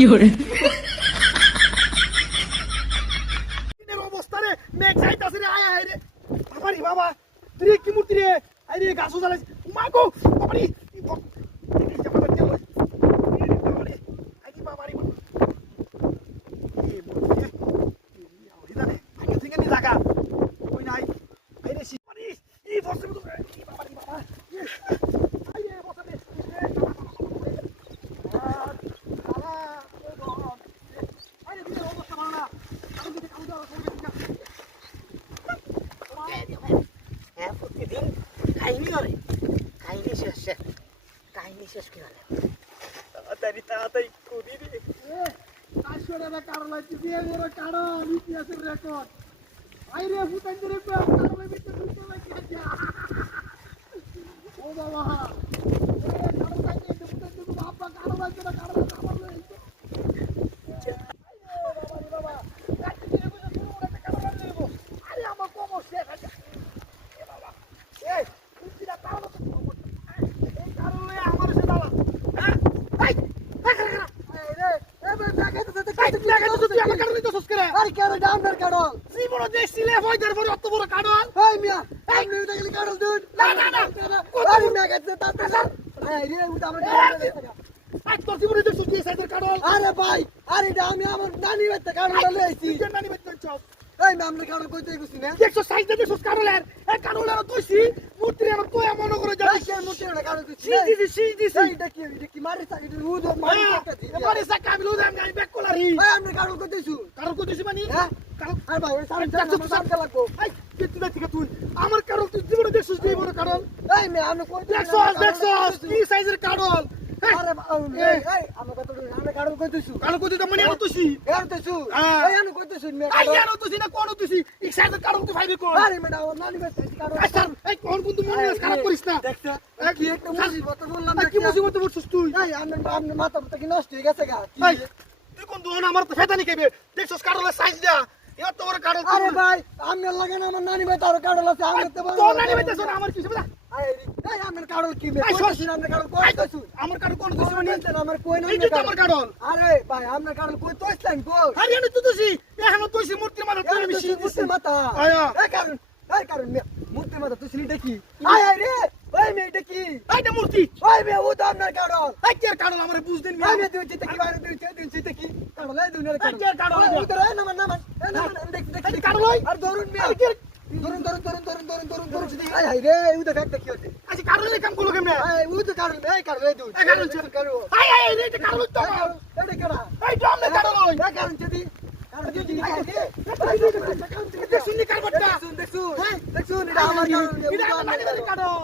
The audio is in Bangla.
fiore, দিনের অবস্থা রে মেঘ যাইতাছে রে আয় আয় রে। বাবা রে বাবা তুই কি মূর্তি রে? আই রে গাছ জ্বালাইছ। মা গো বাবা রে এই বাপ- এই যে বাবা রে, এই রে বাবা রে, আই রে বাবা রে বাবা। এই মূর্তি রে, এই আউরি জানে, আগে থেকে নি জাগা। ওই নাই, আই রে শি- বাবা রে, এই বসে মতো, এই বাবা রে বাবা, এই, আই রে বসে রে, এই বাবা, আর, বাবা, ওই বাবা, আই রে দিনের অবস্থা ভালো না। আমি যদি কাউকে আবার করবে কিনা? হ্যাঁ প্রতিদিন কাহিনী করে কাহিনী শেষ কাহিনী শেষ কি হলে তাড়াতাড়ি তাড়াতাড়ি করি রে আসলে কারণ আছে দিয়ে বড় কারণ ইতিহাসের রেকর্ড আই রে ভূতান রে প্রেম কারণে ভিতরে ঢুকে লাগি আছে ও বাবা এ কারণ কাছে ভূতান রে বাবা কারণ আছে না কারণ আমার লইছে আরে আমার কোমর শেষ আছে এ বাবা এই তুই না কারণ এই কারণে আমার সে দালা হ্যাঁ এই এই রে এ বে জায়গা তো তো কাই জায়গা তো তুই আমার কারণে তো সস্করে কেন ডাউনার কাড়ল। জীবন দেখছিলে হইদার পরে অত বড় কাডল। এই মিয়া এই উঠে গেলি কাড়ল দুন না, না, না। আরে মিয়া গেছে তা এই রে উঠে কাডল আজ তোর জীবনে দেখছিস কি সাইজের কাডল? আরে ভাই আরে এটা আমি আমার নানি বাচ্চা কাড়ল লইছি নানি চাস এই আমরা কাড়ল কইতে গেছি না। দেখছ সাইজ দেখছিস কারণের এই কারণের তুইছি মূর্তি আমার তুই মনে করে এই যাস কে মুটে না কাড়ল কইছি সি দিছি সি দিছি। এই এটা কি এটা কি মারি সাকি উদ মারি সাকি এবারে সাকা বিলু দাম গাই বেক কলারি এই আমরা কাড়ল কইতেছু কারণ কই দিছি মানে? হ্যাঁ। কারণ আরে ভাই দেখছ সামনে তো সামনে লাগবো। এই তুই তুই থেকে তুই। আমার কারণ তুই জীবনে দেখছিস কি বড় কারণ? এই মিয়া আমরা কইতে দেখছস দেখছস কি সাইজের কারণ? আরে এই। আমরা কাড়ল কইতেছু? কারণ কই দিতে মানে তুইছি কাড়তেছু হ্যাঁ। এই আমরা কইতেছু মিয়া আই জানো তুই না কোন তুইছি এই সাইজের কারণ তুই ভাইবি কোন? আরে ম্যাডাম আমার নানি বাচ্চা কাড়ল আচ্ছা এই কোন বন্ধু মনে খারাপ করিস না? দেখছ? কি একটা মুসিবত বললাম কি মুসিবত পড়ছিস তুই? এই আমার আমার মাথা মাথা কি নষ্ট হয়ে গেছে গা? তুই কোন দোকান আমার তো ফেদানি খাইবে? দেখছস কারণের সাইজ দা এত বড় কারণ আরে ভাই আমি লাগে না আমার নানি ভাই তার কাড়ল আছে আমি তো তোর নানি বেতে আমার কি বুঝা? এই এই আমার কাড়ল কি মে এই, কইছি না আমার কাড়ল কইতেছু। আমার কারণ কোন? তুই মানে আমার কই না এই তো আমার কারণ। আরে ভাই আমার কাড়ল কই? তোইছেন কই? আরে আমি তুই তুই এখন তুই মূর্তির মাথা তুই আমি শীত মুসে আয়া। এই কারণ এই কারণ মুতে মাথা তুই সিলিটা কি? আয় আয় রে। ওই মে কি? এইটা মূর্তি। ওই মে ও তো আপনার কাড়ল এই কি আমার বুঝ দিন আমি দুই চিতে কি? বাইরে দুই চিতে কি? কাড়ল এই দুনিয়ার এই কে কাড়ল? উদর এই নামান নামান এই নামান দেখ কারণ লই আর ধরুন ধরুন ধরুন ধরুন ধরুন ধরুন ধরুন ধরুন। যদি আয় হাই রে উদর দেখ দেখি হচ্ছে আচ্ছা কারণে কাম করল কেমনে? আয় ও তো কারণ এই কারণ এই দুই। কারণ ছিল। কাড়ল আয় আয় এই তো কারণ তো এই কাড়া এই ডমনে কারণ ওই এই কারণ যদি কারণ চিতি দেখছিস নি কারবারটা। দেখুন দেখুন দেখুন। এটা আমার কারণ এটা আমার কারণ।